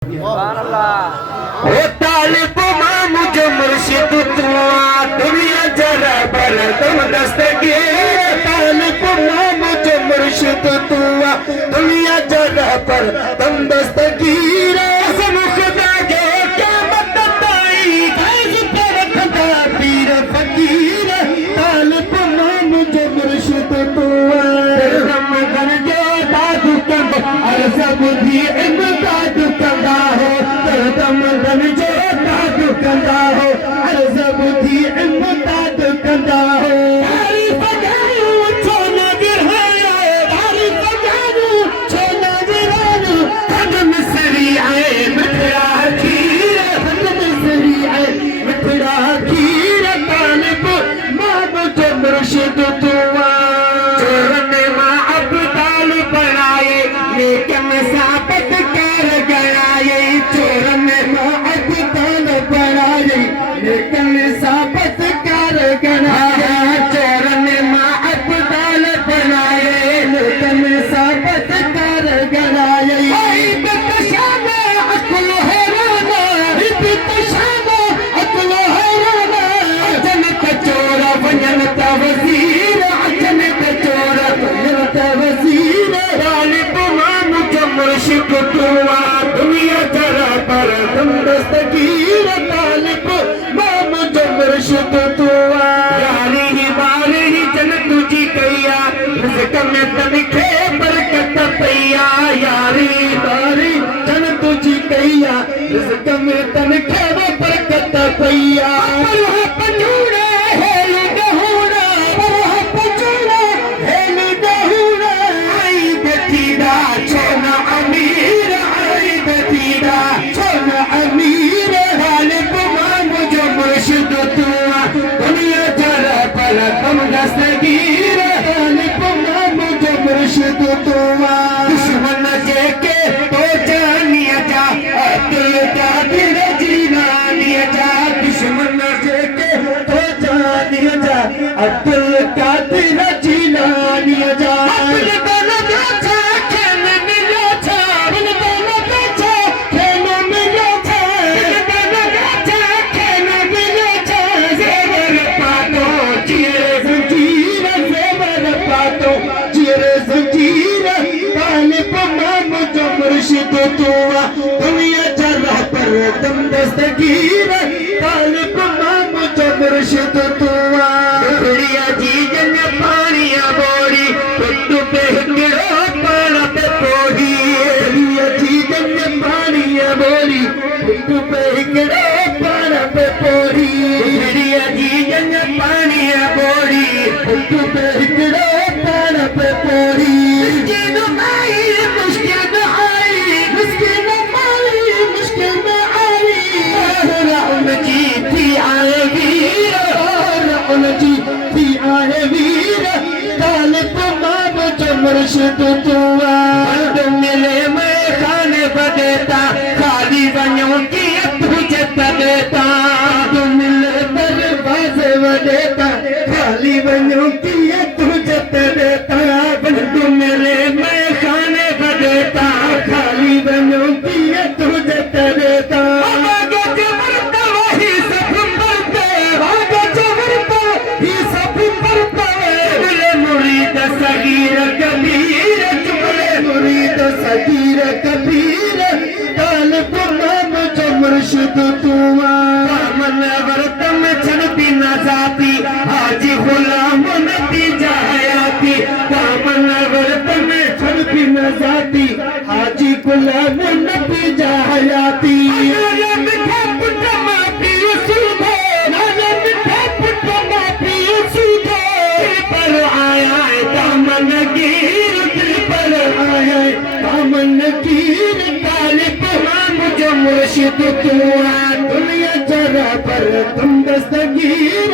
ओ तालिब मुझे मुर्शिद तुआ दुनिया जरा पर तुम दस्तगीर तालिब मुझे मुर्शिद तुआ दुनिया जरा पर तुम दस्तगीर खुदा के क्या मदद आई गैज पे रखता पीर फकीर तालिब मुझे मुर्शिद तुआ हम गन जो दादू कब अर्ज़ब भी इमदाद कंदा हो दम गन जो दादू कंदा हो अर्ज़ब भी इमदाद कंदा हो हरी फजारू छोना गिरहाया हरी फजारू छोना गिरानु कदम सरी आए मिठड़ा खीर कदम सरी आए मिठड़ा खीर तालिब मुझे मुर्शिद तुआ चोरने माँ अब्दाल बनाए लेकिन साबित कर गया ये चोरने माँ अब्दाल बनाए लेकिन साबित कर गया चोरने माँ अब्दाल बनाए लेकिन साबित कर गया मुर्शिद तुआ दुनिया जरा पर तुम दस्तगीर तालिब मुझे मुर्शिद तुआ यारी ही बारी ही जन तुझी कैया रिज़्क़ में तनखे बरकत पैया यारी बारी जन तुझी कैया रिज़्क़ में तनखे बरकत पैया दुश्मन जेके तो जानिया जा दिल का दिल जीना निया जा दुश्मन जेके तो जानिया जा दिल का दिल जीना निया जा मुर्शिद तुआ दुनिया जरा पर तुम दस्तगीर तालिब मुझे मुर्शिद तुआ बढ़िया चीज ने पानिया बोरी पुट्टू पे हिकड़ो पान पे पोही बढ़िया चीज ने पानिया बोरी पुट्टू पे हिकड़ो पान पे पोही बढ़िया चीज ने पानिया बोरी पुट्टू पे हिकड़ो पान पे पोही मुर्शिद तुआ मिले मैं खाने बदेता खाली बनो की तुझे देता मिले दरवाजे बदेता खाली बनो की तुझे देता बंधु मिले मैं खाने बदेता खाली बनो की तुझे देता सगीर कबीर तालिब मुझे मुर्शिद तुआ मनवर तुम छन बिना जाती हाजी गुलाम नतीजा हयाती मनवर तुम छन बिना जाती हाजी गुलाम नतीजा हयाती मुर्शिद तुआ दुनिया जरा पर तुम दस्तगीर